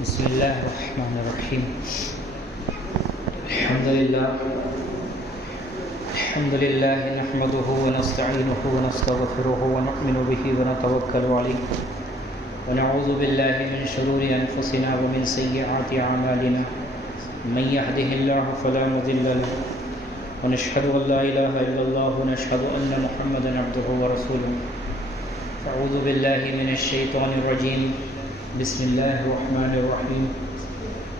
بسم الله الرحمن الرحيم. الحمد لله نحمده ونستعينه ونستغفره ونؤمن به ونتوكل عليه ونعوذ بالله من شرور أنفسنا ومن سيئات أعمالنا. من يهده الله فلا مضل له ونشهد أن لا إله إلا الله ونشهد أن محمدا عبده ورسوله. أعوذ بالله من الشيطان الرجيم. بسم الله الرحمن الرحيم.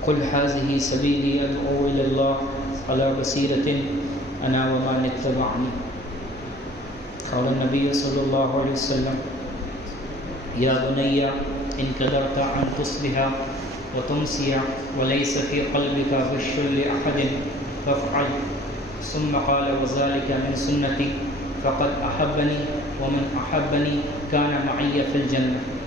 قل هذه سبيلي أدعو إلى الله على بصيرة أنا ومن اتبعني. قال النبي صلى الله عليه وسلم: يا بني إن قدرت أن تصبح وتمسي وليس في قلبك غش لأحد فافعل. ثم قال: وذلك من سنتي فقد أحبني ومن أحبني كان معي في الجنة.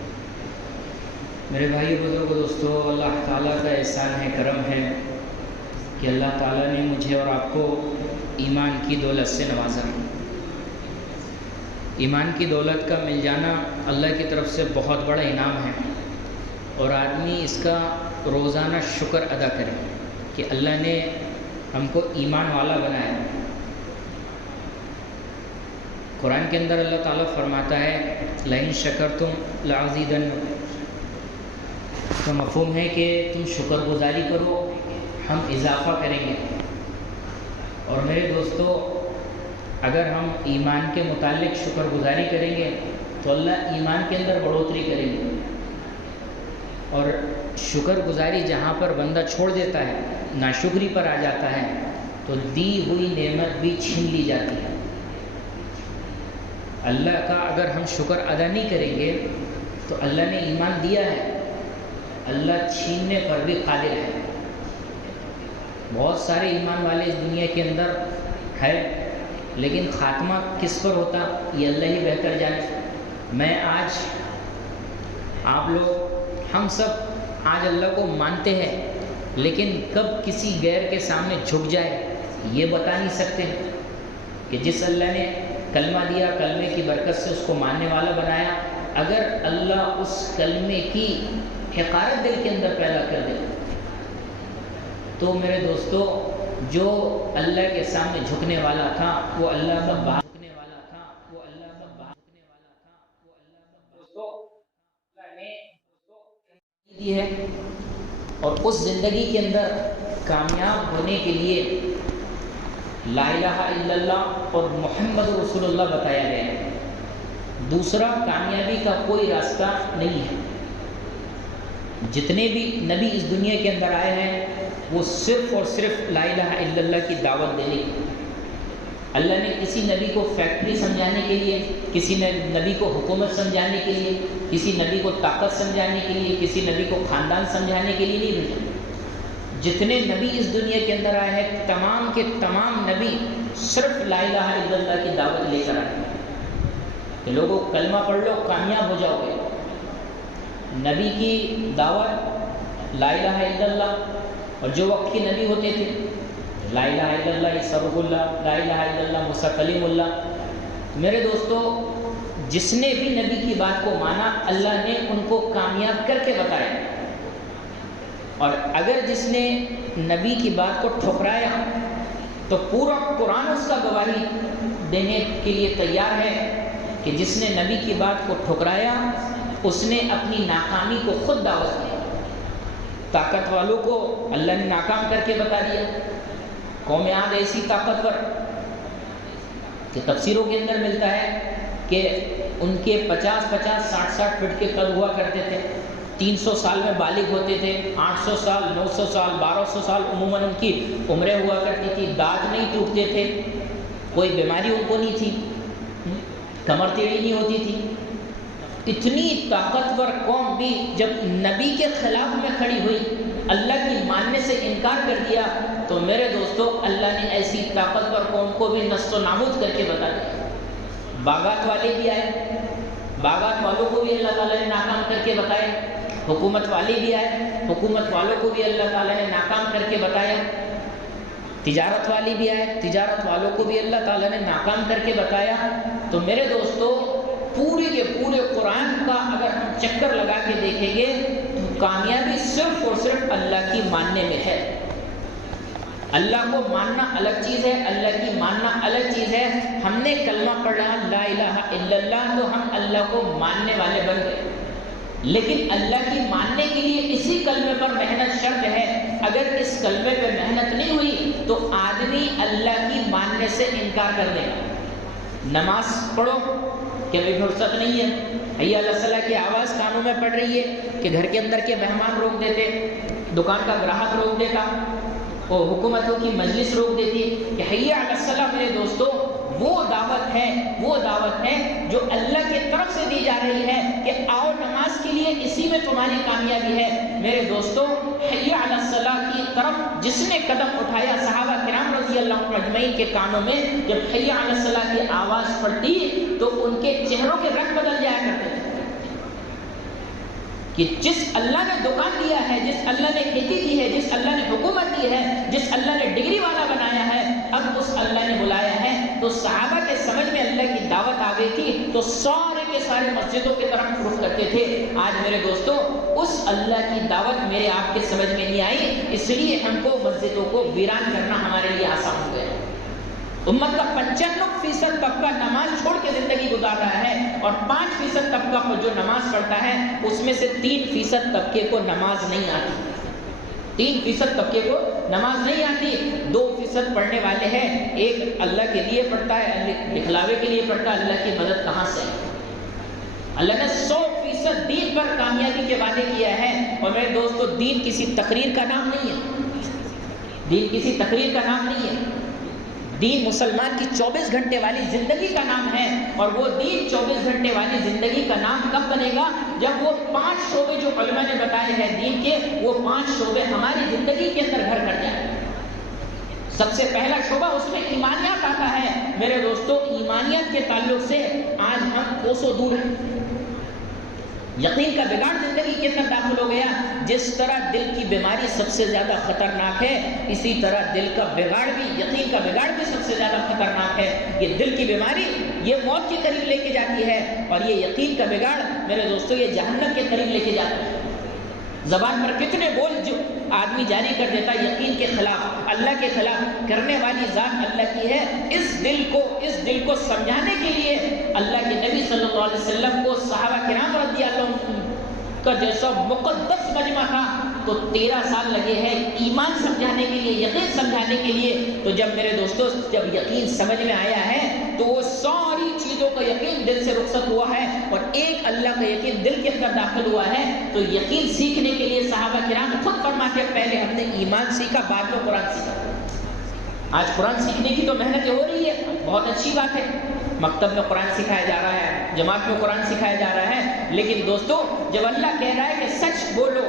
میرے بھائی بزرگ دوستو، اللہ تعالیٰ کا احسان ہے، کرم ہے کہ اللہ تعالیٰ نے مجھے اور آپ کو ایمان کی دولت سے نوازا. ایمان کی دولت کا مل جانا اللہ کی طرف سے بہت بڑا انعام ہے، اور آدمی اس کا روزانہ شکر ادا کرے کہ اللہ نے ہم کو ایمان والا بنایا. قرآن کے اندر اللہ تعالیٰ فرماتا ہے: لئن شکرتم لأزیدنکم. اس کا مفہوم ہے کہ تم شکر گزاری کرو، ہم اضافہ کریں گے. اور میرے دوستو، اگر ہم ایمان کے متعلق شکر گزاری کریں گے تو اللہ ایمان کے اندر بڑھوتری کریں گے. اور شکر گزاری جہاں پر بندہ چھوڑ دیتا ہے، ناشکری پر آ جاتا ہے، تو دی ہوئی نعمت بھی چھین لی جاتی ہے. اللہ کا اگر ہم شکر ادا نہیں کریں گے تو اللہ نے ایمان دیا ہے، اللہ چھیننے پر بھی قادر ہے. بہت سارے ایمان والے اس دنیا کے اندر ہے، لیکن خاتمہ کس پر ہوتا یہ اللہ ہی بہتر جانے. میں آج، آپ لوگ، ہم سب آج اللہ کو مانتے ہیں، لیکن کب کسی غیر کے سامنے جھک جائے یہ بتا نہیں سکتے. کہ جس اللہ نے کلمہ دیا، کلمے کی برکت سے اس کو ماننے والا بنایا، اگر اللہ اس کلمے کی حقارت دل کے اندر پیدا کر دے تو میرے دوستو، جو اللہ کے سامنے جھکنے والا تھا وہ اللہ کا باپ دی ہے. اور اس زندگی کے اندر کامیاب ہونے کے لیے لا الہ الا اللہ اور محمد رسول اللہ بتایا گیا ہے. دوسرا کامیابی کا کوئی راستہ نہیں ہے. جتنے بھی نبی اس دنیا کے اندر آئے ہیں وہ صرف اور صرف لا الہ الا اللہ کی دعوت دینے کی. اللہ نے کسی نبی کو فیکٹری سمجھانے کے لیے، کسی نبی کو حکومت سمجھانے کے لیے، کسی نبی کو طاقت سمجھانے کے لیے، کسی نبی کو خاندان سمجھانے کے لیے نہیں بھیجا. جتنے نبی اس دنیا کے اندر آئے ہیں، تمام کے تمام نبی صرف لا الہ الا اللہ کی دعوت لے کر آئے کہ لوگوں کلمہ پڑھ لو کامیاب ہو جاؤ گے. نبی کی دعوت لا الہ الا اللہ. اور جو وقت کے نبی ہوتے تھے، لا الہ الا اللہ عیسیٰ روح اللہ، لا الہ الا اللہ موسیٰ کلیم اللہ. میرے دوستو، جس نے بھی نبی کی بات کو مانا، اللہ نے ان کو کامیاب کر کے بتایا. اور اگر جس نے نبی کی بات کو ٹھکرایا تو پورا قرآن اس کا گواہی دینے کے لیے تیار ہے کہ جس نے نبی کی بات کو ٹھکرایا اس نے اپنی ناکامی کو خود دعوت دی. طاقت والوں کو اللہ نے ناکام کر کے بتا دیا. قوم عاد ایسی طاقتور کہ تفسیروں کے اندر ملتا ہے کہ ان کے 50-50 60-60 فٹ کے قد ہوا کرتے تھے، 300 سال میں بالغ ہوتے تھے، 800 سال 900 سال 1200 سال عموماً ان کی عمریں ہوا کرتی تھی. دانت نہیں ٹوٹتے تھے، کوئی بیماری ان کو نہیں تھی، کمر ٹیڑھی نہیں ہوتی تھی. اتنی طاقتور قوم بھی جب نبی کے خلاف میں کھڑی ہوئی، اللہ کی ماننے سے انکار کر دیا، تو میرے دوستو اللہ نے ایسی طاقتور قوم کو بھی نست و نابود کر کے بتا دیا. باغات والے بھی آئے، باغات والوں کو بھی اللہ تعالیٰ نے ناکام کر کے بتایا. حکومت والے بھی آئے، حکومت والوں کو بھی اللہ تعالیٰ نے ناکام کر کے بتایا. تجارت والے بھی آئے، تجارت والوں کو بھی اللہ تعالیٰ نے ناکام کر کے بتایا. تو میرے دوستو، پورے کے پورے قرآن کا اگر ہم چکر لگا کے دیکھیں گے تو کامیابی صرف اور صرف اللہ کی ماننے میں ہے۔ اللہ کو ماننا الگ چیز ہے، اللہ کی ماننا الگ چیز ہے۔ ہم نے کلمہ پڑھا لا الہ الا اللہ تو ہم اللہ کو ماننے والے بن گئے، لیکن اللہ کی ماننے کے لیے اسی کلمے پر محنت شرط ہے۔ اگر اس کلمے پہ محنت نہیں ہوئی تو آدمی اللہ کی ماننے سے انکار کر دے گا۔ نماز پڑھو کہ ابھی فرصت نہیں ہے، حی علی الصلاۃ کی آواز کانوں میں پڑ رہی ہے کہ گھر کے اندر کے مہمان روک دیتے، دکان کا گراہک روک دیتا، وہ حکومتوں کی مجلس روک دیتی کہ حی علی الصلاۃ۔ میرے دوستو وہ دعوت ہے جو اللہ کی طرف سے دی جا رہی ہے کہ آؤ نماز کے لیے، اسی میں تمہاری کامیابی ہے۔ میرے دوستو حی علی الصلاۃ کی طرف جس نے قدم اٹھایا، صحابہ کرام رضی اللہ عنہم اجمعین کے کانوں میں جب حی علی الصلاۃ کی آواز پڑتی تو ان کے چہروں کے رنگ بدل جایا کرتے تھے کہ جس اللہ نے دکان دیا ہے، جس اللہ نے کھیتی دی ہے، جس اللہ نے حکومت دی ہے، جس اللہ نے ڈگری والا بنایا ہے، اب اس اللہ نے بلایا ہے۔ تو صحابہ کے سمجھ میں اللہ کی دعوت آ گئی تھی تو سارے کے سارے مسجدوں کی طرف رخ کرتے تھے۔ آج میرے دوستو اس اللہ کی دعوت میرے آپ کے سمجھ میں نہیں آئی، اس لیے ہم کو مسجدوں کو ویران کرنا ہمارے لیے آسان ہو گیا۔ امت کا 95% طبقہ نماز چھوڑ کے زندگی گزار رہا ہے، اور 5% طبقہ جو نماز پڑھتا ہے اس میں سے 3% طبقے کو نماز نہیں آتی۔ 3% طبقے کو نماز نہیں آتی، 2% پڑھنے والے ہیں، ایک اللہ کے لیے پڑھتا ہے، دکھلاوے کے لیے پڑھتا ہے۔ اللہ کی مدد کہاں سے؟ اللہ نے 100% دین پر کامیابی کے وعدے کیا ہے۔ اور میرے دوستو دین کسی تقریر کا نام نہیں ہے، دین کسی تقریر کا نام نہیں ہے، دین مسلمان کی 24 گھنٹے والی زندگی کا نام ہے۔ اور وہ دین 24 گھنٹے والی زندگی کا نام کب بنے گا؟ جب وہ 5 شعبے جو علماء نے بتائے ہیں دین کے، وہ 5 شعبے ہماری زندگی کے اندر گھر کر جائیں۔ سب سے پہلا شعبہ اس میں ایمانیات آتا ہے۔ میرے دوستو ایمانیات کے تعلق سے آج ہم کوسوں دور ہیں۔ یقین کا بگاڑ زندگی کے اندر داخل ہو گیا۔ جس طرح دل کی بیماری سب سے زیادہ خطرناک ہے، اسی طرح دل کا بگاڑ بھی، یقین کا بگاڑ بھی سب سے زیادہ خطرناک ہے۔ یہ دل کی بیماری یہ موت کے قریب لے کے جاتی ہے، اور یہ یقین کا بگاڑ میرے دوستو یہ جہنم کے قریب لے کے جاتا ہے۔ زبان پر کتنے بول جو آدمی جاری کر دیتا ہے یقین کے خلاف، اللہ کے خلاف، کرنے والی ذات اللہ کی ہے۔ اس دل کو سمجھانے کے لیے اللہ کے نبی صلی اللہ علیہ وسلم کو صحابہ کرام رضی اللہ عنہم کا جیسا مقدس مجمع تھا تو 13 سال لگے ہیں ایمان سمجھانے کے لیے، یقین سمجھانے کے لیے۔ تو جب میرے دوستو جب یقین سمجھ میں آیا ہے تو وہ ساری چیزوں کا یقین دل سے رخصت ہوا ہے، اور ایک اللہ کا یقین دل کے اندر داخل ہوا ہے۔ تو یقین سیکھنے کے لیے صحابہ کرام خود فرماتے ہیں پہلے ہم نے ایمان سیکھا، بعد میں قرآن سیکھا۔ آج قرآن سیکھنے کی تو محنت ہو رہی ہے، بہت اچھی بات ہے، مکتب میں قرآن سکھایا جا رہا ہے، جماعت میں قرآن سکھایا جا رہا ہے، لیکن دوستو جب اللہ کہہ رہا ہے کہ سچ بولو،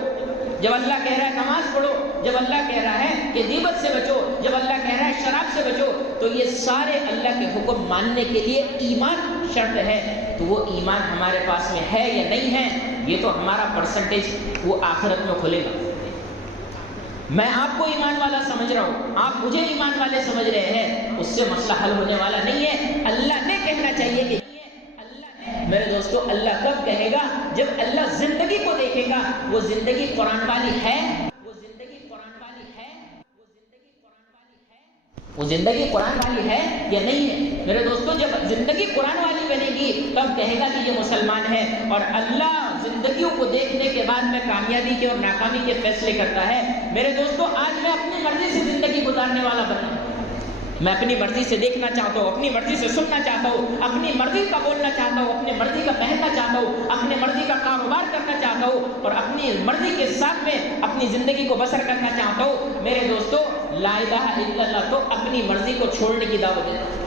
جب اللہ کہہ رہا ہے نماز پڑھو، جب اللہ کہہ رہا ہے کہ غیبت سے بچو، جب اللہ کہہ رہا ہے شراب سے بچو، تو یہ سارے اللہ کے حکم ماننے کے لیے ایمان شرط ہے۔ تو وہ ایمان ہمارے پاس میں ہے یا نہیں ہے، یہ تو ہمارا پرسنٹیج وہ آخرت میں کھلے گا۔ میں آپ کو ایمان والا سمجھ رہا ہوں، آپ مجھے ایمان والے سمجھ رہے ہیں، اس سے مسئلہ حل ہونے والا نہیں ہے۔ اللہ نے کہنا چاہیے کہ میرے دوستو اللہ کب کہے گا؟ جب اللہ زندگی کو دیکھے گا، وہ زندگی قرآن والی ہے، وہ زندگی قرآن والی ہے، وہ زندگی قرآن والی ہے، وہ زندگی قرآن والی ہے یا نہیں ہے۔ میرے دوستو جب زندگی قرآن والی بنے گی تب کہے گا کہ یہ مسلمان ہے۔ اور اللہ زندگیوں کو دیکھنے کے بعد میں کامیابی کے اور ناکامی کے فیصلے کرتا ہے۔ میرے دوستو آج میں اپنی مرضی سے زندگی گزارنے والا بنا، میں اپنی مرضی سے دیکھنا چاہتا ہوں، اپنی مرضی سے سننا چاہتا ہوں، اپنی مرضی کا بولنا چاہتا ہوں، اپنی مرضی کا پہننا چاہتا ہوں، اپنی مرضی کا کاروبار کرنا چاہتا ہوں، اور اپنی مرضی کے ساتھ میں اپنی زندگی کو بسر کرنا چاہتا ہوں۔ میرے دوستو لا الہ الا اللہ تو اپنی مرضی کو چھوڑنے کی دعوت دیتا ہے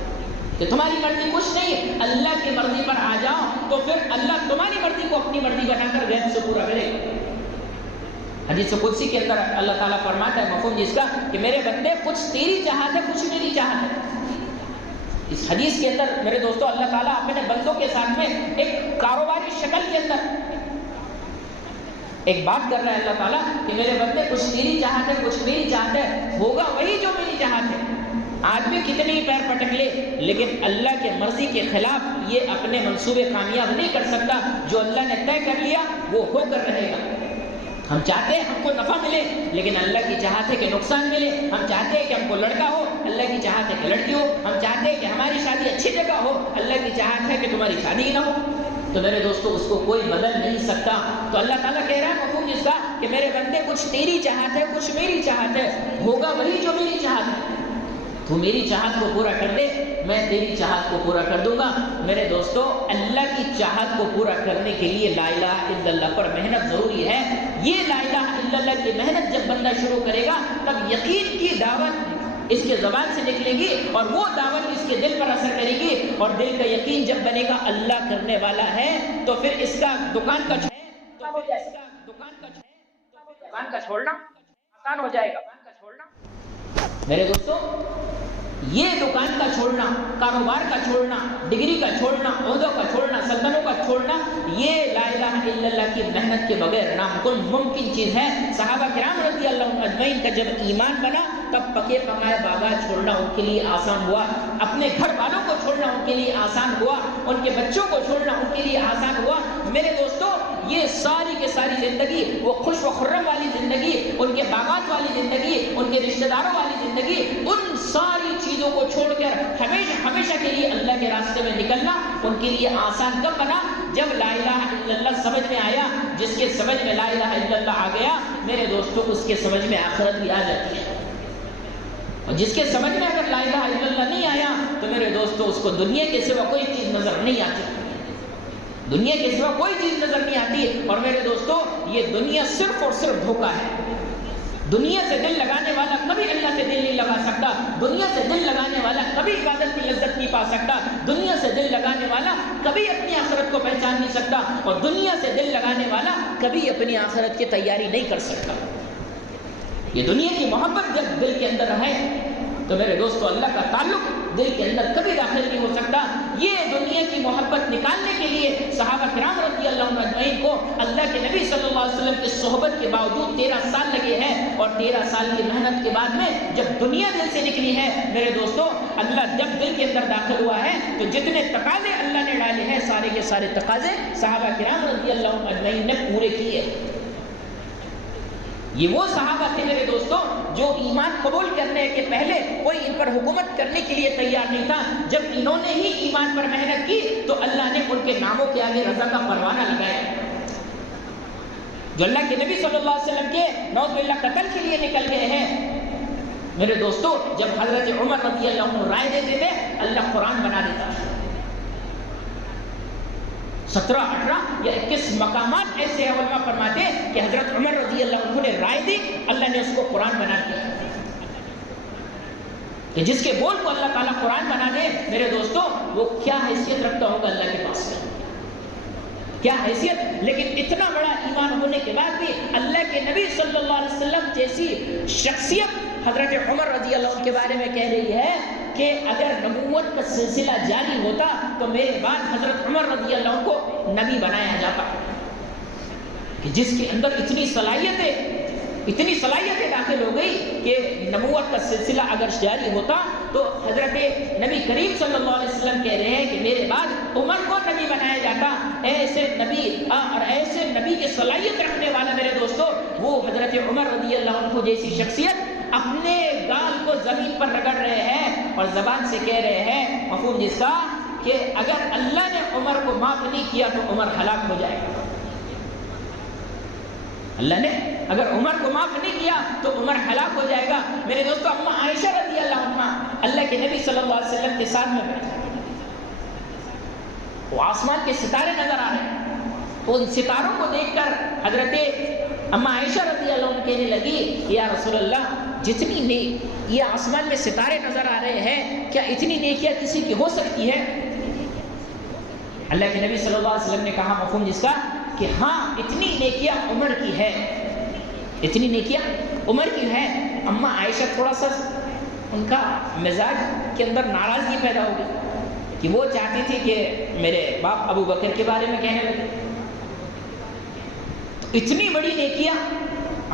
کہ تمہاری مرضی کچھ نہیں، اللہ کی مرضی پر آ جاؤ تو پھر اللہ تمہاری مرضی کو اپنی مرضی بنا کر غیب سے پورا کرے گا۔ حدیث قدسی کے اندر اللہ تعالیٰ فرماتا ہے مفہوم جس کا کہ میرے بندے کچھ تیری چاہت ہے، کچھ میری چاہت ہے۔ اس حدیث کے اندر میرے دوستو اللہ تعالیٰ اپنے بندوں کے ساتھ میں ایک کاروباری شکل کے اندر ایک بات کر رہا ہے اللہ تعالیٰ کہ میرے بندے کچھ تیری چاہت ہے، کچھ میری چاہت ہے، ہوگا وہی جو میری چاہت ہے۔ آدمی کتنے ہی پیر پٹک لے لیکن اللہ کے مرضی کے خلاف یہ اپنے منصوبے کامیاب نہیں کر سکتا. جو اللہ نے طے کر لیا وہ ہو کر رہے گا. ہم چاہتے ہیں ہم کو نفع ملے لیکن اللہ کی چاہت ہے کہ نقصان ملے. ہم چاہتے ہیں کہ ہم کو لڑکا ہو, اللہ کی چاہت ہے کہ لڑکی ہو. ہم چاہتے ہیں کہ ہماری شادی اچھی جگہ ہو, اللہ کی چاہت ہے کہ تمہاری شادی نہ ہو. تو میرے دوستو اس کو کوئی بدل نہیں سکتا. تو اللہ تعالیٰ کہہ رہا ہے مفہوم اس کا کہ میرے بندے کچھ تیری چاہت ہے کچھ میری چاہت ہے, ہوگا وہی جو میری چاہت ہے. تو میری چاہت کو پورا کر دے, میں تیری چاہت کو پورا کر دوں گا. میرے دوستو اللہ کی چاہت کو پورا کرنے کے لیے لا الہ الا اللہ پر محنت ضروری ہے. یہ لا الہ الا اللہ کی محنت جب بندہ شروع کرے گا تب یقین کی دعوت اس کے زبان سے نکلے گی اور وہ دعوت اس کے دل پر اثر کرے گی. اور دل کا یقین جب بنے گا اللہ کرنے والا ہے تو پھر اس کا دکان کا دکان کا چھوڑنا آسان ہو جائے گا. میرے دوستو یہ دکان کا چھوڑنا, کاروبار کا چھوڑنا, ڈگری کا چھوڑنا, عہدوں کا چھوڑنا, سلطنتوں کا چھوڑنا, یہ لا الہ الا اللہ کی محنت کے بغیر ناممکن چیز ہے. صحابہ کرام رضی اللہ عنہم اجمعین کا جب ایمان بنا تب پکے پکائے باغات چھوڑنا ان کے لیے آسان ہوا, اپنے گھر والوں کو چھوڑنا ان کے لیے آسان ہوا, ان کے بچوں کو چھوڑنا ان کے لیے آسان ہوا. میرے دوستو یہ ساری کی ساری زندگی, وہ خوش و خرم والی زندگی, ان کے باغات والی زندگی, ان کے رشتہ داروں والی زندگی, ان ساری چیزوں کو چھوڑ کر ہمیشہ کے لیے اللہ کے راستے میں نکلنا ان کے لیے آسان کب بنا؟ جب لا الہ الا اللہ سمجھ میں آیا. جس کے سمجھ میں لا الہ الا اللہ آ گیا میرے دوستو اس کے سمجھ میں آخرت بھی آ جاتی ہے. اور جس کے سمجھ میں اگر لا الہ الا اللہ نہیں آیا تو میرے دوستو اس کو دنیا کے سوا کوئی چیز نظر نہیں آتی. دنیا کے سوا کوئی چیز نظر نہیں آتی. اور میرے دوستو یہ دنیا صرف اور صرف دھوکہ ہے. دنیا سے دل لگانے والا کبھی اللہ سے دل نہیں لگا سکتا. دنیا سے دل لگانے والا کبھی عبادت کی لذت نہیں پا سکتا. دنیا سے دل لگانے والا کبھی اپنی آخرت کو پہچان نہیں سکتا. اور دنیا سے دل لگانے والا کبھی اپنی آخرت کی تیاری نہیں کر سکتا. یہ دنیا کی محبت جب دل کے اندر ہے تو میرے دوستو اللہ کا تعلق دل کے اندر کبھی داخل نہیں ہو سکتا. یہ دنیا کی محبت نکالنے کے لیے صحابہ کرام رضی اللہ عنہم اجمعین کو اللہ کے نبی صلی اللہ علیہ وسلم کی صحبت کے باوجود 13 سال لگے ہیں. اور 13 سال کی محنت کے بعد میں جب دنیا دل سے نکلی ہے میرے دوستو, اللہ جب دل کے اندر داخل ہوا ہے تو جتنے تقاضے اللہ نے ڈالے ہیں سارے کے سارے تقاضے صحابہ کرام رضی اللہ عنہم اجمعین نے پورے کیے. یہ وہ صحابہ تھے میرے دوستوں جو ایمان قبول کرنے کے پہلے کوئی ان پر حکومت کرنے کے لیے تیار نہیں تھا. جب انہوں نے ہی ایمان پر محنت کی تو اللہ نے ان کے ناموں کے آگے رضا کا پروانہ لگایا. جو اللہ کے نبی صلی اللہ علیہ وسلم کے نعوذ باللہ قتل کے لیے نکل گئے ہیں میرے دوستوں, جب حضرت عمر رضی اللہ عنہ رائے دیتے تھے اللہ قرآن بنا دیتا. 17, 18 یا 21 مقامات ایسے علماء فرماتے ہیں کہ حضرت عمر رضی اللہ عنہ نے رائے دی, اللہ نے اس کو قرآن بنا دیا. کہ جس کے بول کو اللہ تعالیٰ قرآن بنا دے میرے دوستو وہ کیا حیثیت رکھتا ہوگا اللہ کے پاس میں, کیا حیثیت. لیکن اتنا بڑا ایمان ہونے کے بعد بھی اللہ کے نبی صلی اللہ علیہ وسلم جیسی شخصیت حضرت عمر رضی اللہ عنہ کے بارے میں کہہ رہی ہے کہ اگر نبوت کا سلسلہ جاری ہوتا تو میرے بعد حضرت عمر رضی اللہ عنہ کو نبی بنایا جاتا. کہ جس کے اندر اتنی صلاحیتیں داخل ہو گئی کہ نبوت کا سلسلہ اگر جاری ہوتا تو حضرت نبی کریم صلی اللہ علیہ وسلم کہہ رہے ہیں کہ میرے بعد عمر کو نبی بنایا جاتا. ایسے نبی اور ایسے نبی کی صلاحیت رکھنے والا میرے دوستو وہ حضرت عمر رضی اللہ عنہ جیسی شخصیت اپنے گال کو زمین پر رگڑ رہے ہیں اور زبان سے کہہ رہے ہیں مفہوم جس کا کہ اگر اللہ نے عمر کو معاف نہیں کیا تو عمر ہلاک ہو جائے گا. اللہ نے اگر عمر کو معاف نہیں کیا تو عمر ہلاک ہو جائے گا. میرے دوستو اما عائشہ رضی اللہ عنہا اللہ کے نبی صلی اللہ علیہ وسلم کے ساتھ میں بیٹھے, وہ آسمان کے ستارے نظر آ رہے ہیں. تو ان ستاروں کو دیکھ کر حضرت اما عائشہ رضی اللہ عنہ کہنے لگی یا رسول اللہ جتنی یہ آسمان میں ستارے نظر آ رہے ہیں کیا اتنی نیکیاں کسی کی ہو سکتی ہے؟ اللہ کے نبی صلی اللہ علیہ وسلم نے کہا مفہوم جس کا کہ ہاں اتنی نیکیاں عمر کی ہے, اتنی نیکیاں عمر کی ہے. اما عائشہ تھوڑا سا ان کا مزاج کے اندر ناراضگی پیدا ہو گئی کہ وہ چاہتی تھی کہ میرے باپ ابو بکر کے بارے میں کہنے لگے. اتنی بڑی نیکیاں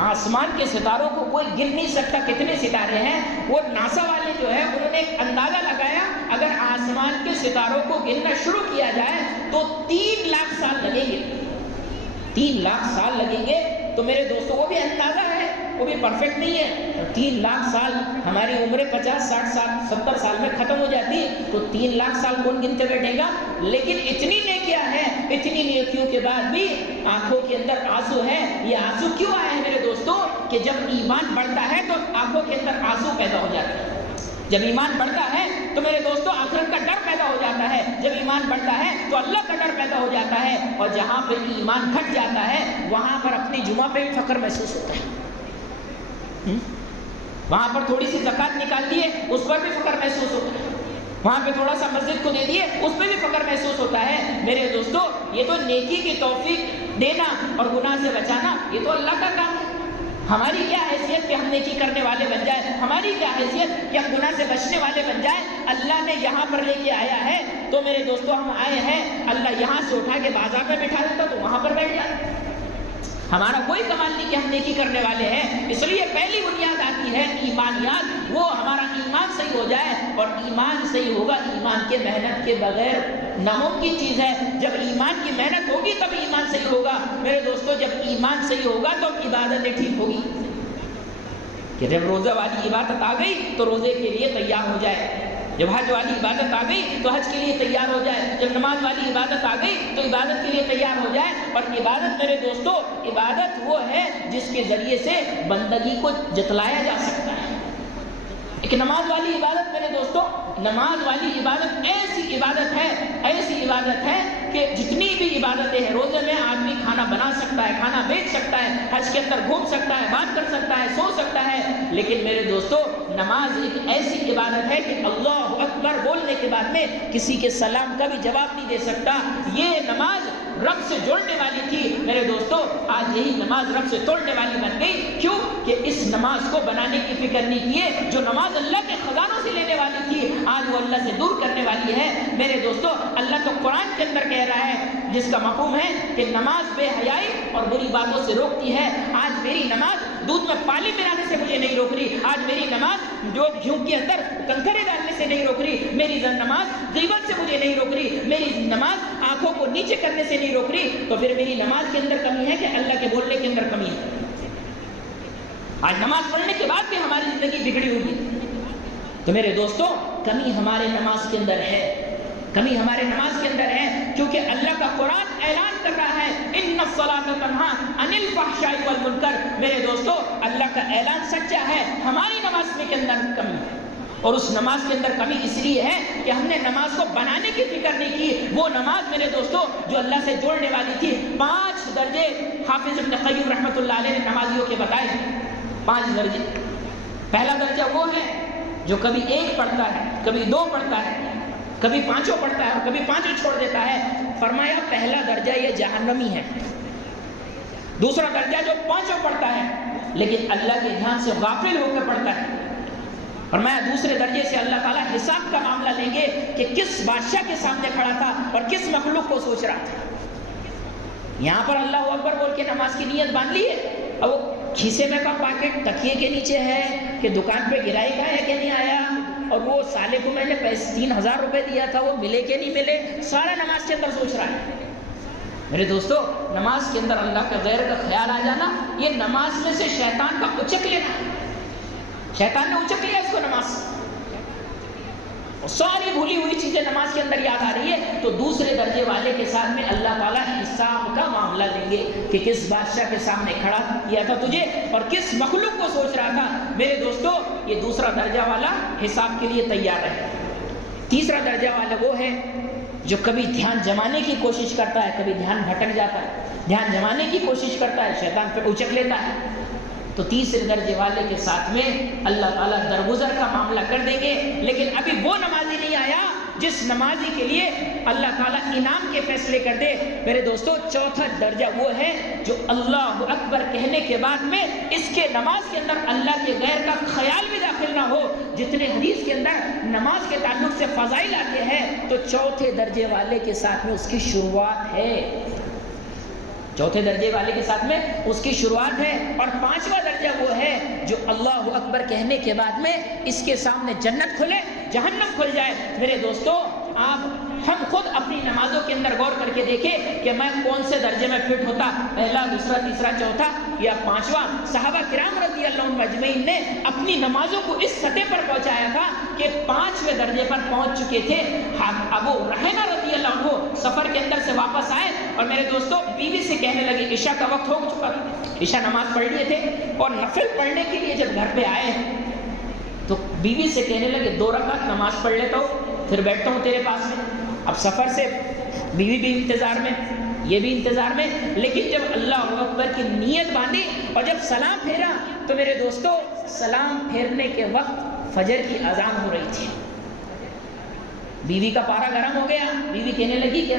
آسمان کے ستاروں کو وہ گر نہیں سکتا کتنے ستارے ہیں. وہ ناسا والے جو ہے انہوں نے ایک اندازہ لگایا اگر آسمان کے ستاروں کو گننا شروع کیا جائے تو 3 لاکھ سال لگیں گے. 3 لاکھ سال لگیں گے. تو میرے دوستوں وہ بھی اندازہ ہے, وہ بھی پرفیکٹ نہیں ہے. 3 لاکھ سال, ہماری عمریں 50 60 سال 70 سال میں ختم ہو جاتی ہے, تو 3 لاکھ سال کون گنتے بیٹھے گا. لیکن اتنی نیکیاں ہیں, اتنی نیکیوں کے بعد بھی آنکھوں کے اندر آنسو ہے. یہ آنسو کیوں آئے ہیں میرے دوستوں؟ کہ جب ایمان بڑھتا ہے تو آنکھوں کے اندر آنسو پیدا ہو جاتے ہیں. جب ایمان بڑھتا ہے تو میرے دوستوں آخرت کا ڈر پیدا ہو جاتا ہے. جب ایمان بڑھتا ہے تو اللہ کا ڈر پیدا ہو جاتا ہے. اور جہاں پہ ایمان گھٹ جاتا ہے وہاں پر اپنی جمعہ پہ بھی فخر محسوس ہوتا ہے. وہاں پر تھوڑی سی زکوٰۃ نکال دیے اس پر بھی فخر محسوس ہوتا ہے. وہاں پہ تھوڑا سا مسجد کو دے دیے اس پہ بھی فخر محسوس ہوتا ہے. میرے دوستوں یہ تو نیکی کی توفیق دینا اور گناہ سے بچانا یہ تو اللہ کا کام ہے. ہماری کیا حیثیت کہ ہم نیکی کرنے والے بن جائیں, ہماری کیا حیثیت کہ ہم گناہ سے بچنے والے بن جائیں. اللہ نے یہاں پر لے کے آیا ہے تو میرے دوستوں ہم آئے ہیں, اللہ یہاں سے اٹھا کے بازار میں بٹھا دیتا تو وہاں پر بیٹھ جاتے. ہمارا کوئی کمال نہیں کہ ہم نیکی کرنے والے ہیں. اس لیے پہلی بنیاد آتی ہے ایمانیات. وہ ہمارا ایمان صحیح ہو جائے, اور ایمان صحیح ہوگا ایمان کے محنت کے بغیر ناممکن چیز ہے. جب ایمان کی محنت ہوگی تب ایمان صحیح ہوگا. میرے دوستو جب ایمان صحیح ہوگا تو عبادتیں ٹھیک ہوگی. کہ جب روزہ والی عبادت آ گئی تو روزے کے لیے تیار ہو جائے. جب حج والی عبادت آ گئی تو حج کے لیے تیار ہو جائے. جب نماز والی عبادت آ گئی تو عبادت کے لیے تیار ہو جائے. اور عبادت میرے دوستو عبادت وہ ہے جس کے ذریعے سے بندگی کو جتلایا جا سکتا ہے. ایک نماز والی عبادت میرے دوستو, نماز والی عبادت ایسی عبادت ہے کہ جتنی بھی عبادتیں ہیں, روزے میں آدمی کھانا بنا سکتا ہے, کھانا بیچ سکتا ہے, حج کے اندر گھوم سکتا ہے, بات کر سکتا ہے, سو سکتا ہے. لیکن میرے دوستو نماز ایک ایسی عبادت ہے کہ اللہ اکبر بولنے کے بعد میں کسی کے سلام کا بھی جواب نہیں دے سکتا. یہ نماز رب سے جوڑنے والی تھی میرے دوستو, آج یہی نماز رب سے توڑنے والی بن گئی. کیوں کہ اس نماز کو بنانے کی فکر نہیں کیے. جو نماز اللہ کے خزانوں سے لینے والی تھی آج وہ اللہ سے دور کرنے والی ہے. میرے دوستو اللہ تو قرآن کے اندر کہہ رہا ہے جس کا مفہوم ہے کہ نماز بے حیائی اور بری باتوں سے روکتی ہے. آج میری نماز دودھ میں پانی ملانے سے مجھے نہیں روک رہی. آج میری نماز جو گھیو کے اندر کنکرے ڈالنے سے نہیں روک رہی. میری نماز غیبت سے مجھے نہیں روک رہی. میری نماز آنکھوں کو نیچے کرنے سے نہیں روک رہی. تو پھر میری نماز کے اندر کمی ہے کہ اللہ کے بولنے کے اندر کمی ہے؟ آج نماز پڑھنے کے بعد بھی ہماری زندگی بگڑی ہوئی. تو میرے دوستوں کمی ہمارے نماز کے اندر ہے, کمی ہمارے نماز کے اندر ہے. کیونکہ اللہ کا قرآن اعلان کر رہا ہے ان الصلاۃ تنہی عن الفحشاء والمنکر. میرے دوستو اللہ کا اعلان سچا ہے, ہماری نماز میں کے اندر کمی ہے. اور اس نماز کے اندر کمی اس لیے ہے کہ ہم نے نماز کو بنانے کی فکر نہیں کی. وہ نماز میرے دوستو جو اللہ سے جوڑنے والی تھی. 5 درجے حافظ ابن قیم رحمۃ اللہ علیہ نے نمازیوں کے بتائے. 5 درجے. پہلا درجہ وہ ہے جو کبھی 1 پڑھتا ہے, کبھی 2 پڑھتا ہے, کبھی 5 پڑھتا ہے اور کبھی 5 چھوڑ دیتا ہے. فرمایا پہلا درجہ یہ جہنمی ہے. دوسرا درجہ جو 5 پڑھتا ہے لیکن اللہ کے دھیان سے غافل ہو کر پڑھتا ہے. فرمایا دوسرے درجے سے اللہ تعالیٰ حساب کا معاملہ لیں گے کہ کس بادشاہ کے سامنے کھڑا تھا اور کس مخلوق کو سوچ رہا تھا. یہاں پر اللہ اکبر بول کے نماز کی نیت باندھ لی ہے, اب وہ کھیسے میں کا پاکٹ تکیے کے نیچے ہے کہ دکان پہ گرائی کا ہے کہ نہیں آیا, اور وہ سالے کو میں نے 3000 روپے دیا تھا وہ ملے کہ نہیں ملے, سارا نماز کے اندر سوچ رہا ہے. میرے دوستو نماز کے اندر اللہ کے غیر کا خیال آ جانا یہ نماز میں سے شیطان کا اچک لینا ہے. شیطان نے اچک لیا اس کو نماز, اور ساری بھولی ہوئی چیزیں نماز کے اندر یاد آ رہی ہے. تو دوسرے درجے والے کے ساتھ میں اللہ تعالیٰ حساب کا معاملہ لیں گے کہ کس بادشاہ کے سامنے کھڑا کیا تھا تجھے اور کس مخلوق کو سوچ رہا تھا. میرے دوستو یہ دوسرا درجہ والا حساب کے لیے تیار ہے. تیسرا درجہ والا وہ ہے جو کبھی دھیان جمانے کی کوشش کرتا ہے, کبھی دھیان بھٹک جاتا ہے. دھیان جمانے کی کوشش کرتا ہے, شیطان پہ اچک لیتا ہے. تو تیسرے درجے والے کے ساتھ میں اللہ تعالیٰ درگزر کا معاملہ کر دیں گے. لیکن ابھی وہ نمازی نہیں آیا جس نمازی کے لیے اللہ تعالیٰ انعام کے فیصلے کر دے. میرے دوستو چوتھا درجہ وہ ہے جو اللہ اکبر کہنے کے بعد میں اس کے نماز کے اندر اللہ کے غیر کا خیال بھی داخل نہ ہو. جتنے حدیث کے اندر نماز کے تعلق سے فضائل آتے ہیں تو چوتھے درجے والے کے ساتھ میں اس کی شروعات ہے. چوتھے درجے والے کے ساتھ میں اس کی شروعات ہے، اور پانچواں درجہ وہ ہے جو اللہ اکبر کہنے کے بعد میں اس کے سامنے جنت کھلے، جہنم کھل جائے۔ میرے دوستو، ہم خود اپنی نمازوں کے اندر غور کر کے دیکھیں کہ میں کون سے درجے میں فٹ ہوتا، پہلا، دوسرا، تیسرا، چوتھا یا پانچواں۔ صحابہ کرام رضی اللہ عنہم اجمعین نے اپنی نمازوں کو اس سطح پر پہنچایا تھا کہ 5ویں درجے پر پہنچ چکے تھے۔ ابو رحینہ رضی اللہ عنہ سفر کے اندر سے واپس آئے اور میرے دوستو بیوی سے کہنے لگے، عشاء کا وقت ہو چکا تھا، عشاء نماز پڑھ لیے تھے، اور نفل پڑھنے کے لیے جب گھر پہ آئے تو بیوی سے کہنے لگے 2 رکعت نماز پڑھ لیتا ہوں پھر بیٹھتا ہوں تیرے پاس میں۔ اب سفر سے بیوی بھی انتظار میں، یہ بھی انتظار میں، لیکن جب اللہ اکبر کی نیت باندھی اور جب سلام پھیرا تو میرے دوستو سلام پھیرنے کے وقت فجر کی اذان ہو رہی تھی۔ بیوی کا پارا گرم ہو گیا، بیوی کہنے لگی کہ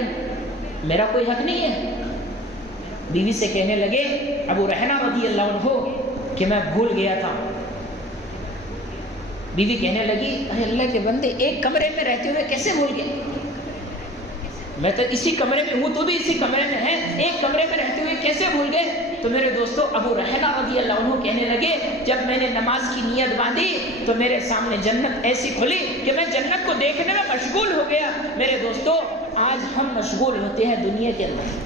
میرا کوئی حق نہیں ہے۔ بیوی سے کہنے لگے ابو رحینہ رضی اللہ عنہ کہ میں بھول گیا تھا۔ بیوی کہنے لگی، اے اللہ کے بندے، ایک کمرے میں رہتے ہوئے کیسے بھول گئے؟ میں تو اسی کمرے میں ہوں، تو بھی اسی کمرے میں ہے، ایک کمرے میں رہتے ہوئے کیسے بھول گئے؟ تو میرے دوستو ابو رحینہ رضی اللہ عنہ کہنے لگے، جب میں نے نماز کی نیت باندھی تو میرے سامنے جنت ایسی کھلی کہ میں جنت کو دیکھنے میں مشغول ہو گیا۔ میرے دوستو آج ہم مشغول ہوتے ہیں دنیا کے اندر،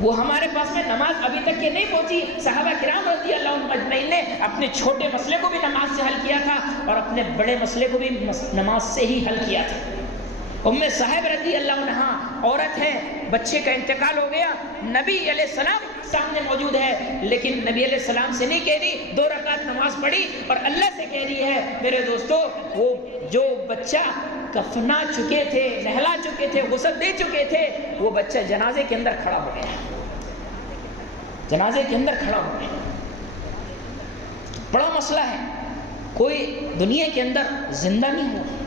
وہ ہمارے پاس میں نماز ابھی تک کے نہیں پہنچی۔ صحابہ کرام رضی اللہ عنہ اجمعین نے اپنے چھوٹے مسئلے کو بھی نماز سے حل کیا تھا اور اپنے بڑے مسئلے کو بھی نماز سے ہی حل کیا تھا۔ صاحب رضی اللہ عنہ عورت ہے، بچے کا انتقال ہو گیا، نبی علیہ السلام سامنے موجود ہے، لیکن نبی علیہ السلام سے نہیں کہہ رہی 2 رکعت نماز پڑھی، اور اللہ سے کہہ رہی ہے میرے دوستو وہ جو بچہ کفنا چکے تھے، نہلا چکے تھے، غسل دے چکے تھے، وہ بچہ جنازے کے اندر کھڑا ہو گیا، جنازے کے اندر کھڑا ہو گیا۔ بڑا مسئلہ ہے، کوئی دنیا کے اندر زندہ نہیں ہوا۔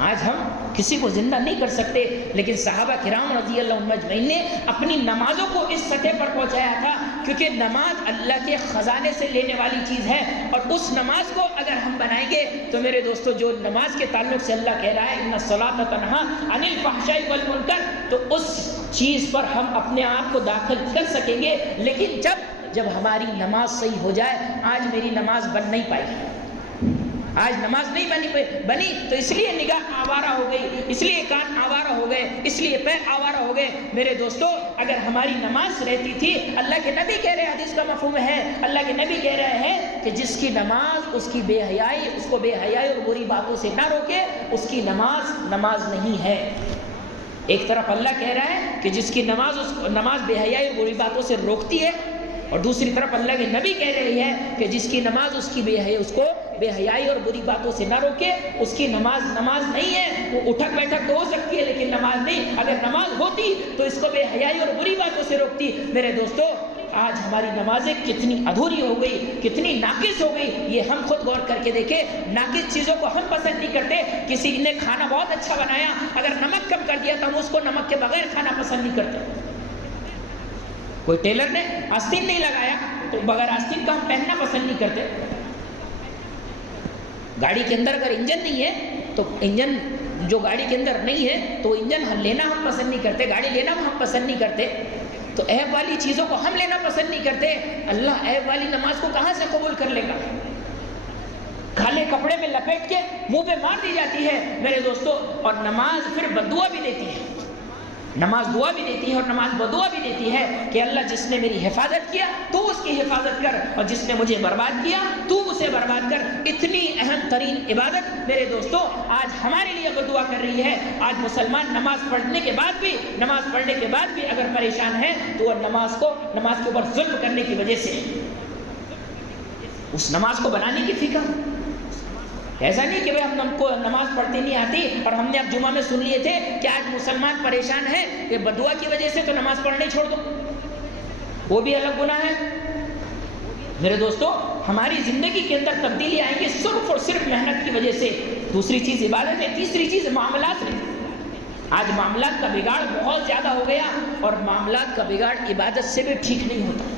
آج ہم کسی کو زندہ نہیں کر سکتے، لیکن صحابہ کرام رضی اللہ عنہ اجمعین نے اپنی نمازوں کو اس سطح پر پہنچایا تھا، کیونکہ نماز اللہ کے خزانے سے لینے والی چیز ہے، اور اس نماز کو اگر ہم بنائیں گے تو میرے دوستو جو نماز کے تعلق سے اللہ کہہ رہا ہے ان الصلاۃ تنہی عن الفحشاء والمنکر، تو اس چیز پر ہم اپنے آپ کو داخل کر سکیں گے، لیکن جب ہماری نماز صحیح ہو جائے۔ آج میری نماز بن نہیں پائی، آج نماز نہیں بنی تو اس لیے نگاہ آوارہ ہو گئی، اس لیے کان آوارہ ہو گئے، اس لیے پیر آوارہ ہو گئے۔ میرے دوستو اگر ہماری نماز رہتی تھی، اللہ کے نبی کہہ رہے ہیں، حدیث کا مفہوم ہے، اللہ کے نبی کہہ رہے ہیں کہ جس کی نماز اس کی بے حیائی، اس کو بے حیائی اور بری باتوں سے نہ روکے، اس کی نماز نہیں ہے۔ ایک طرف اللہ کہہ رہا ہے کہ جس کی نماز بے حیائی اور بری باتوں سے روکتی ہے، اور دوسری طرف اللہ کے نبی کہہ رہی ہے کہ جس کی نماز اس کو بے حیائی اور بری باتوں سے نہ روکے، اس کی نماز نہیں ہے۔ وہ اٹھک بیٹھک تو ہو سکتی ہے لیکن نماز نہیں۔ اگر نماز ہوتی تو اس کو بے حیائی اور بری باتوں سے روکتی۔ میرے دوستو آج ہماری نمازیں کتنی ادھوری ہو گئی، کتنی ناقص ہو گئی، یہ ہم خود غور کر کے دیکھیں۔ ناقص چیزوں کو ہم پسند نہیں کرتے۔ کسی نے کھانا بہت اچھا بنایا، اگر نمک کم کر دیا تو ہم اس کو نمک کے بغیر کھانا پسند نہیں کرتے۔ کوئی ٹیلر نے آستین نہیں لگایا تو بغیر آستین کا ہم پہننا پسند نہیں کرتے۔ گاڑی کے اندر اگر انجن نہیں ہے تو انجن جو گاڑی کے اندر نہیں ہے تو انجن لینا ہم پسند نہیں کرتے، گاڑی لینا ہم پسند نہیں کرتے۔ تو عیب والی چیزوں کو ہم لینا پسند نہیں کرتے۔ اللہ عیب والی نماز کو کہاں سے قبول کر لے گا؟ کالے کپڑے میں لپیٹ کے منہ پہ مار دی جاتی ہے میرے دوستو، اور نماز پھر بدعا بھی دیتی ہے۔ نماز دعا بھی دیتی ہے اور نماز بدعا بھی دیتی ہے کہ اللہ جس نے میری حفاظت کیا تو اس کی حفاظت کر، اور جس نے مجھے برباد کیا تو اسے برباد کر۔ اتنی اہم ترین عبادت میرے دوستو آج ہمارے لیے بدعا کر رہی ہے۔ آج مسلمان نماز پڑھنے کے بعد بھی اگر پریشان ہے تو وہ نماز کے اوپر ظلم کرنے کی وجہ سے اس نماز کو بنانے کی فکر۔ ایسا نہیں کہ ہم کو نماز پڑھتے نہیں آتی اور ہم نے اب جمعہ میں سن لیے تھے کہ آج مسلمان پریشان ہے کہ بدعا کی وجہ سے تو نماز پڑھنے چھوڑ دو، وہ بھی الگ گناہ ہے۔ میرے دوستو ہماری زندگی کے اندر تبدیلی آئیں گی صرف اور صرف محنت کی وجہ سے۔ دوسری چیز عبادت ہے، تیسری چیز معاملات ہے۔ آج معاملات کا بگاڑ بہت زیادہ ہو گیا، اور معاملات کا بگاڑ عبادت سے بھی ٹھیک نہیں ہوتا۔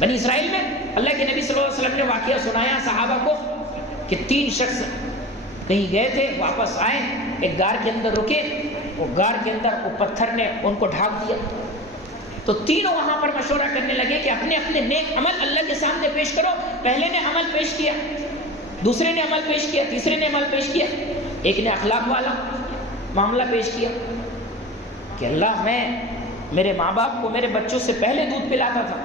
بنی اسرائیل میں اللہ کے نبی صلی اللہ علیہ وسلم نے واقعہ سنایا صحابہ کو کہ 3 شخص کہیں گئے تھے، واپس آئے، ایک غار کے اندر رکے، وہ غار کے اندر وہ پتھر نے ان کو ڈھانپ دیا. تو تینوں وہاں پر مشورہ کرنے لگے کہ اپنے اپنے نیک عمل اللہ کے سامنے پیش کرو. پہلے نے عمل پیش کیا, دوسرے نے عمل پیش کیا, تیسرے نے عمل پیش کیا, ایک نے اخلاق والا معاملہ پیش کیا کہ اللہ میں میرے ماں باپ کو میرے بچوں سے پہلے دودھ پلاتا تھا.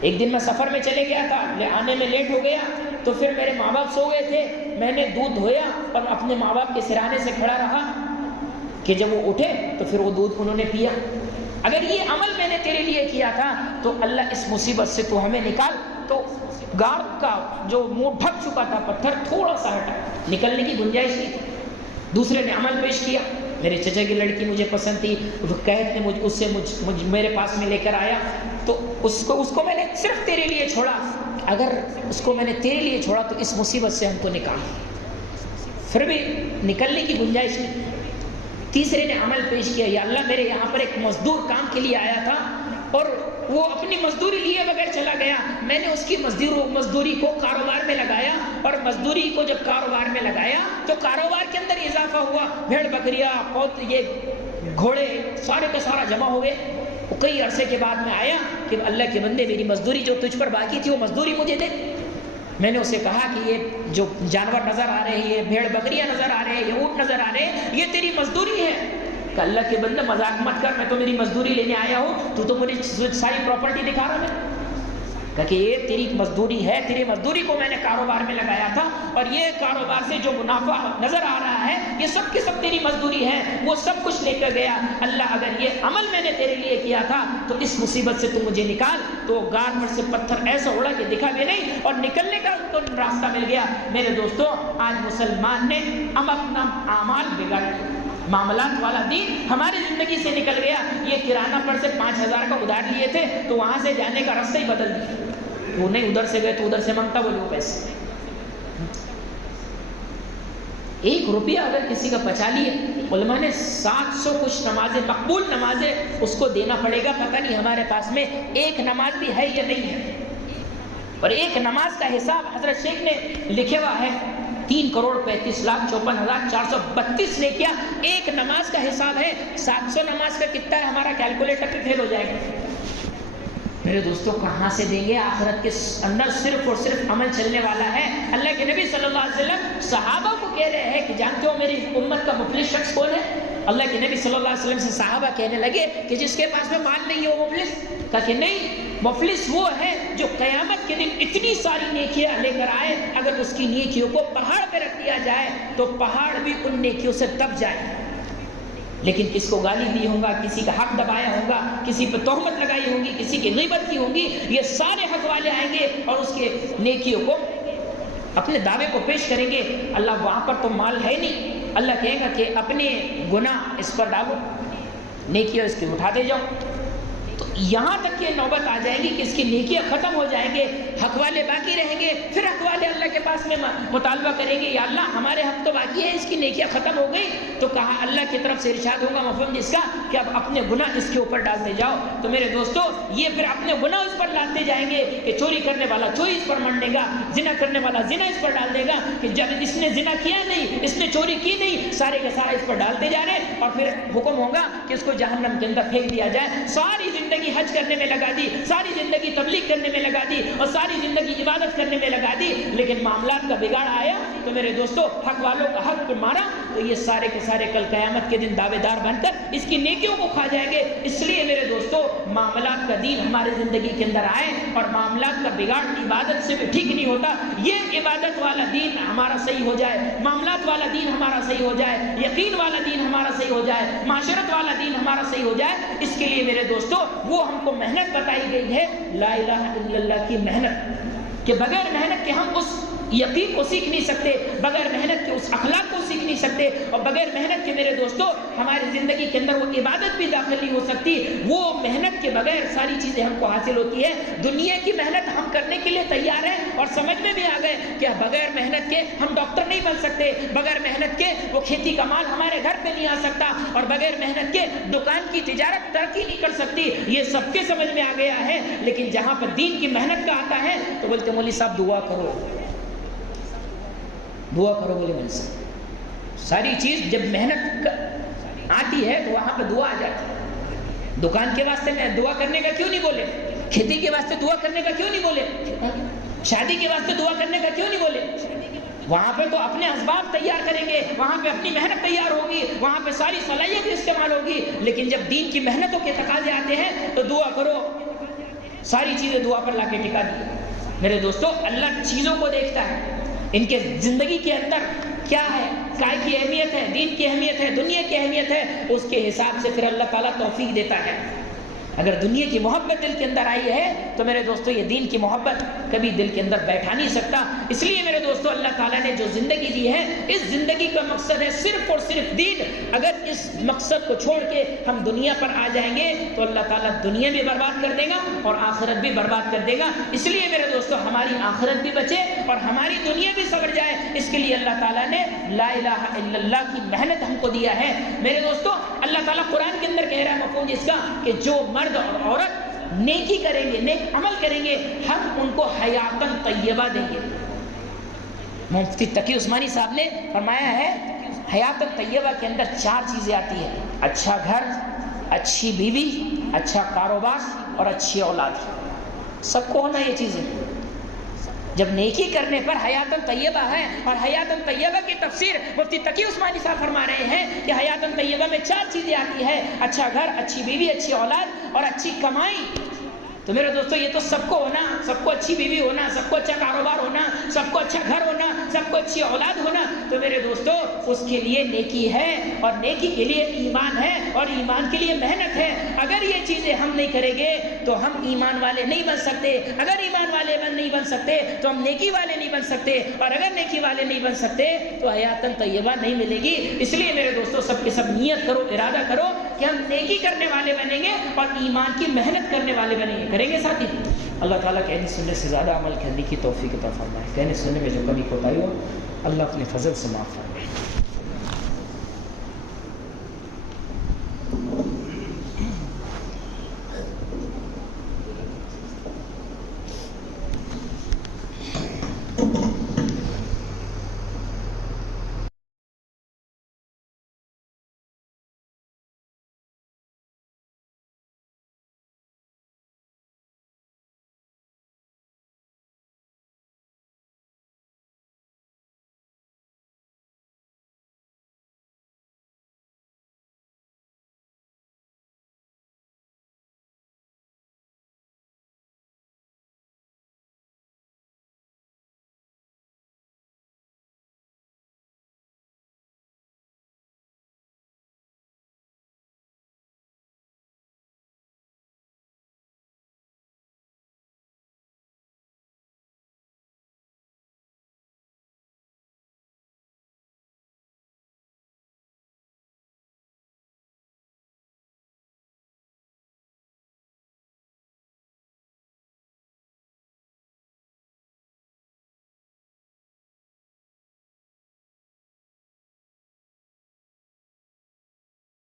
ایک دن میں سفر میں چلے گیا تھا, آنے میں لیٹ ہو گیا, تو پھر میرے ماں باپ سو گئے تھے, میں نے دودھ دھویا اور اپنے ماں باپ کے سرانے سے کھڑا رہا کہ جب وہ اٹھے تو پھر وہ دودھ انہوں نے پیا. اگر یہ عمل میں نے تیرے لیے کیا تھا تو اللہ اس مصیبت سے تو ہمیں نکال. تو غار کا جو منہ ڈھک چکا تھا پتھر تھوڑا سا ہٹا, نکلنے کی گنجائش نہیں تھی. دوسرے نے عمل پیش کیا, میرے چچا کی لڑکی مجھے پسند تھی, قحط نے اس سے میرے پاس میں لے کر آیا, تو اس کو میں نے صرف تیرے لیے چھوڑا. اگر اس کو میں نے تیرے لیے چھوڑا تو اس مصیبت سے ہم کو نکال. پھر بھی نکلنے کی گنجائش نہیں. تیسرے نے عمل پیش کیا, یا اللہ میرے یہاں پر ایک مزدور کام کے لیے آیا تھا اور وہ اپنی مزدوری لیے بغیر چلا گیا. میں نے اس کی مزدوری کو کاروبار میں لگایا, اور مزدوری کو جب کاروبار میں لگایا تو کاروبار کے اندر اضافہ ہوا. بھیڑ بکریاں, یہ گھوڑے سارے کا سارا جمع ہو گئے. کئی عرصے کے بعد میں آیا کہ اللہ کے بندے میری مزدوری جو تجھ پر باقی تھی وہ مزدوری مجھے دے. میں نے اسے کہا کہ یہ جو جانور نظر آ رہے ہیں, یہ بھیڑ بکریاں نظر آ رہے ہیں, یہ اونٹ نظر آ رہے ہیں, یہ تیری مزدوری ہے. کہ اللہ کے بندہ مذاق مت کر, میں تو میری مزدوری لینے آیا ہوں, تو مجھے ساری پراپرٹی دکھا رہا ہے. کہ یہ تیری مزدوری ہے, تیری مزدوری کو میں نے کاروبار میں لگایا تھا, اور یہ کاروبار سے جو منافع نظر آ رہا ہے یہ سب کی سب تیری مزدوری ہے, وہ سب کچھ لے کر گیا. اللہ اگر یہ عمل میں نے تیرے لیے کیا تھا تو اس مصیبت سے تو مجھے نکال. تو غار میں سے پتھر ایسا اڑا کہ دکھا بھی نہیں, اور نکلنے کا ان کو راستہ مل گیا. میرے دوستوں, آج مسلمان نے اپنا اعمال بگاڑ دیا, معاملات والا دین ہماری زندگی سے نکل گیا. یہ کرانہ پر سے 5000 کا ادھار لیے تھے تو وہاں سے جانے کا راستہ ہی بدل دیا. وہ نہیں ادھر سے گئے تو ادھر سے مانگتا وہ لوگ پیسے. 1 روپیہ اگر کسی کا بچا لیے, علماء نے 700 کچھ نمازیں, مقبول نمازیں اس کو دینا پڑے گا. پتہ نہیں ہمارے پاس میں ایک نماز بھی ہے یا نہیں ہے. اور ایک نماز کا حساب حضرت شیخ نے لکھے ہوا ہے 3,35,54,432 نے کیا. ایک نماز کا حساب ہے. 700 نماز کا کتنا ہے ہمارا کیلکولیٹر پہ فیل ہو جائے گا. میرے دوستوں, کہاں سے دیں گے؟ آخرت کے اندر صرف اور صرف عمل چلنے والا ہے. اللہ کے نبی صلی اللہ علیہ وسلم صحابہ کو کہہ رہے ہیں کہ جانتے ہو میری امت کا مفلس شخص کون ہے؟ اللہ کے نبی صلی اللہ علیہ وسلم سے صحابہ کہنے لگے کہ جس کے پاس میں مال نہیں ہے وہ مفلس. کہا کہ نہیں, مفلس وہ ہے جو قیامت کے دن اتنی ساری نیکیاں لے کر آئے, اگر اس کی نیکیوں کو پہاڑ پہ رکھ دیا جائے تو پہاڑ بھی ان نیکیوں سے دب جائے. لیکن کس کو گالی دی ہوگا, کسی کا حق دبایا ہوگا, کسی پہ تہمت لگائی ہوگی, کسی کی غیبت کی ہوگی, یہ سارے حق والے آئیں گے اور اس کے نیکیوں کو, اپنے دعوے کو پیش کریں گے. اللہ وہاں پر تو مال ہے نہیں, اللہ کہے گا کہ اپنے گناہ اس پر ڈالو, نیکیاں اس کی اٹھاتے جاؤ. تو یہاں تک کہ نوبت آ جائے گی کہ اس کی نیکیاں ختم ہو جائیں گے, حق والے باقی رہیں گے. پھر حق والے اللہ کے پاس میں مطالبہ کریں گے, یا اللہ ہمارے حق تو باقی ہے, اس کی نیکیاں ختم ہو گئی. تو کہا اللہ کی طرف سے ارشاد ہوگا مفہوم جس کا کہ اب اپنے گناہ اس کے اوپر ڈالتے جاؤ. تو میرے دوستو, یہ پھر اپنے گناہ اس پر ڈالتے جائیں گے کہ چوری کرنے والا چوری اس پر منڈے گا, زنا کرنے والا زنا اس پر ڈال دے گا کہ جب اس نے زنا کیا نہیں, اس نے چوری کی نہیں, سارے کے سارے اس پر ڈالتے جا رہے ہیں. اور پھر حکم ہوگا کہ اس کو جہنم کے اندر پھینک دیا جائے. ساری زندگی حج کرنے میں لگا دی, ساری زندگی تبلیغ کرنے میں لگا دی, اور ساری زندگی عبادت کرنے میں لگا دی, لیکن معاملات کا بگاڑ آیا تو میرے دوستو حق والوں کا حق پر مارا, تو یہ سارے کے سارے کل قیامت کے دن دعوے دار بن کر اس کی نیکیوں کو کھا جائیں گے. اس لیے میرے دوستو, معاملات کا دین ہمارے زندگی کے اندر آئے, اور معاملات کا بگاڑ عبادت سے بھی ٹھیک نہیں ہوتا. یہ عبادت والا دین ہمارا صحیح ہو جائے, معاملات والا دین ہمارا صحیح ہو جائے, یقین والا دین ہمارا صحیح ہو جائے, معاشرت والا دین ہمارا صحیح ہو جائے. اس کے لیے میرے دوستو وہ ہم کو محنت بتائی گئی ہے, لا الہ الا اللہ کی محنت, کہ بغیر محنت کے ہم اس یقین کو سیکھ نہیں سکتے, بغیر محنت کے اس اخلاق کو سیکھ نہیں سکتے, اور بغیر محنت کے میرے دوستو ہماری زندگی کے اندر وہ عبادت بھی داخل نہیں ہو سکتی. وہ محنت کے بغیر ساری چیزیں ہم کو حاصل ہوتی ہے. دنیا کی محنت ہم کرنے کے لیے تیار ہیں, اور سمجھ میں بھی آ گئے کہ بغیر محنت کے ہم ڈاکٹر نہیں بن سکتے, بغیر محنت کے وہ کھیتی کا مال ہمارے گھر پہ نہیں آ سکتا, اور بغیر محنت کے دکان کی تجارت ترقی نہیں کر سکتی. یہ سب کے سمجھ میں آ گیا ہے. لیکن جہاں پر دین کی محنت کا آتا ہے تو بولتے مولوی صاحب دعا کرو, دعا کرو. بولے مولوی صاحب ساری چیز جب محنت شادی ہے تو وہاں پہ دعا آ جاتی ہے. دکان کے واسطے میں دعا کرنے کا کیوں نہیں بولے؟ کھیتی کے واسطے دعا کرنے کا کیوں نہیں بولے؟ شادی کے واسطے دعا کرنے کا کیوں نہیں بولے؟ وہاں پہ تو اپنے اسباب تیار کریں گے، وہاں پہ اپنی محنت تیار ہوگی، وہاں پہ ساری صلاحیت استعمال ہوگی. لیکن جب دین کی محنتوں کے تقاضے آتے ہیں تو دعا کرو، ساری چیزیں دعا پر لا کے ٹکا دی. میرے دوستو، اللہ چیزوں کو دیکھتا ہے، ان کے زندگی کے اندر کیا ہے، کائے کی اہمیت ہے، دین کی اہمیت ہے، دنیا کی اہمیت ہے، اس کے حساب سے پھر اللہ تعالیٰ توفیق دیتا ہے. اگر دنیا کی محبت دل کے اندر آئی ہے تو میرے دوستو یہ دین کی محبت کبھی دل کے اندر بیٹھا نہیں سکتا. اس لیے میرے دوستو اللہ تعالیٰ نے جو زندگی دی ہے، اس زندگی کا مقصد ہے صرف اور صرف دین. اگر اس مقصد کو چھوڑ کے ہم دنیا پر آ جائیں گے تو اللہ تعالیٰ دنیا بھی برباد کر دے گا اور آخرت بھی برباد کر دے گا. اس لیے میرے دوستو ہماری آخرت بھی بچے اور ہماری دنیا بھی سنور جائے، اس کے لیے اللہ تعالیٰ نے لا الہ الا اللہ کی محنت ہم کو دیا ہے. میرے دوستو اللہ تعالیٰ قرآن کے اندر کہہ رہا ہے مفہوم اس کا کہ جو مرد اور عورت نیکی کریں گے، نیک عمل کریں گے، ہم ان کو حیاتاً طیبہ دیں گے. مفتی تقی عثمانی صاحب نے فرمایا ہے حیاتاً طیبہ کے اندر 4 چیزیں آتی ہیں: اچھا گھر، اچھی بیوی، اچھا کاروبار اور اچھی اولاد. سب کو ہونا یہ چیزیں. جب نیکی کرنے پر حیاتاً طیبہ ہے، اور حیاتاً طیبہ کی تفسیر مفتی تقی عثمانی صاحب فرما رہے ہیں کہ حیاتاً طیبہ میں 4 چیزیں آتی ہے: اچھا گھر، اچھی بیوی، اچھی اولاد اور اچھی کمائی. تو میرے دوستو یہ تو سب کو ہونا، سب کو اچھی بیوی ہونا، سب کو اچھا کاروبار ہونا، سب کو اچھا گھر ہونا، سب کو اچھی اولاد ہونا. تو میرے دوستو اس کے لیے نیکی ہے، اور نیکی کے لیے ایمان ہے، اور ایمان کے لیے محنت ہے. اگر یہ چیزیں ہم نہیں کریں گے تو ہم ایمان والے نہیں بن سکتے. اگر ایمان والے نہیں بن سکتے تو ہم نیکی والے نہیں بن سکتے، اور اگر نیکی والے نہیں بن سکتے تو حیاتاً طیبہ نہیں ملے گی. اس لیے میرے دوستو سب کے سب نیت کرو، ارادہ کرو کہ ہم نیکی کرنے والے بنیں گے اور ایمان کی محنت کرنے والے بنیں گے. کریں گے ساتھی؟ اللہ تعالیٰ کہنے سننے سے زیادہ عمل کرنے کی توفیق عطا فرمائے. کہنے سننے میں جو کمی کوتاہی ہو اللہ اپنے فضل سے معاف فرمائے.